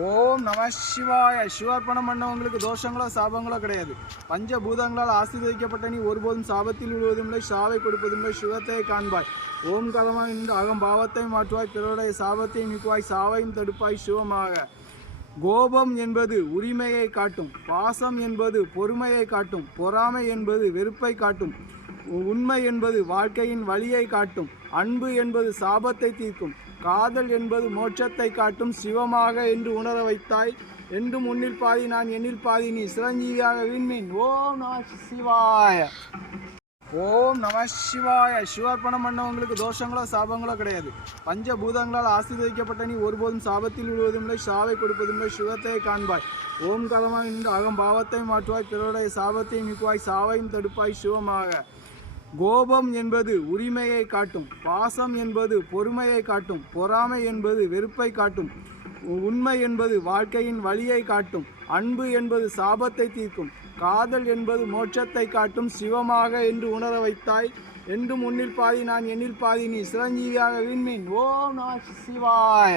ஓம் நம சிவாய. சிவார்ப்பணம் பண்ணவங்களுக்கு தோஷங்களோ சாபங்களோ கிடையாது. பஞ்சபூதங்களால் ஆசீர்வதிக்கப்பட்ட நீ ஒருபோதும் சாபத்தில் விழுவதுமில்லை, சாவை கொடுப்பதுமில்லை, சிவத்தை காண்பாய். ஓம் கலமாக நின்று அகம் பாவத்தை மாற்றுவாய், பிறருடைய சாபத்தை நீக்குவாய், சாவையும் தடுப்பாய் சிவமாக. கோபம் என்பது உரிமையை காட்டும், பாசம் என்பது பொறுமையை காட்டும், பொறாமை என்பது வெறுப்பை காட்டும், உண்மை என்பது வாழ்க்கையின் வழியை காட்டும், அன்பு என்பது சாபத்தை தீர்க்கும், காதல் என்பது மோட்சத்தை காட்டும் சிவமாக என்று உணர வைத்தாய். என்றும் உன்னில் பாதி நான் எண்ணில் பாதி நீ, சிரஞ்சீவியாக விண்மீன். ஓம் நம சிவாய. ஓம் நம சிவாய. சிவார்ப்பணம் பண்ணவங்களுக்கு தோஷங்களோ சாபங்களோ கிடையாது. பஞ்சபூதங்களால் ஆசீர்வதிக்கப்பட்ட நீ ஒருபோதும் சாபத்தில் விழுவதுமில்லை, சாவை கொடுப்பதுமில்லை, சிவத்தை காண்பாய். ஓம் கலமாக நின்று அகம் பாவத்தை மாற்றுவாய், பிறருடைய சாபத்தை நீக்குவாய், சாவையும் தடுப்பாய் சிவமாக. கோபம் என்பது உரிமையை காட்டும், பாசம் என்பது பொறுமையை காட்டும், பொறாமை என்பது வெறுப்பை காட்டும், உண்மை என்பது வாழ்க்கையின் வழியை காட்டும், அன்பு என்பது சாபத்தை தீர்க்கும், காதல் என்பது மோட்சத்தை காட்டும் சிவமாக என்று உணர வைத்தாய். என்றும் உன்னில் பாதி நான் எண்ணில் பாதி நீ, சிரஞ்சீவியாக விண்மீன். ஓம் நம சிவாய.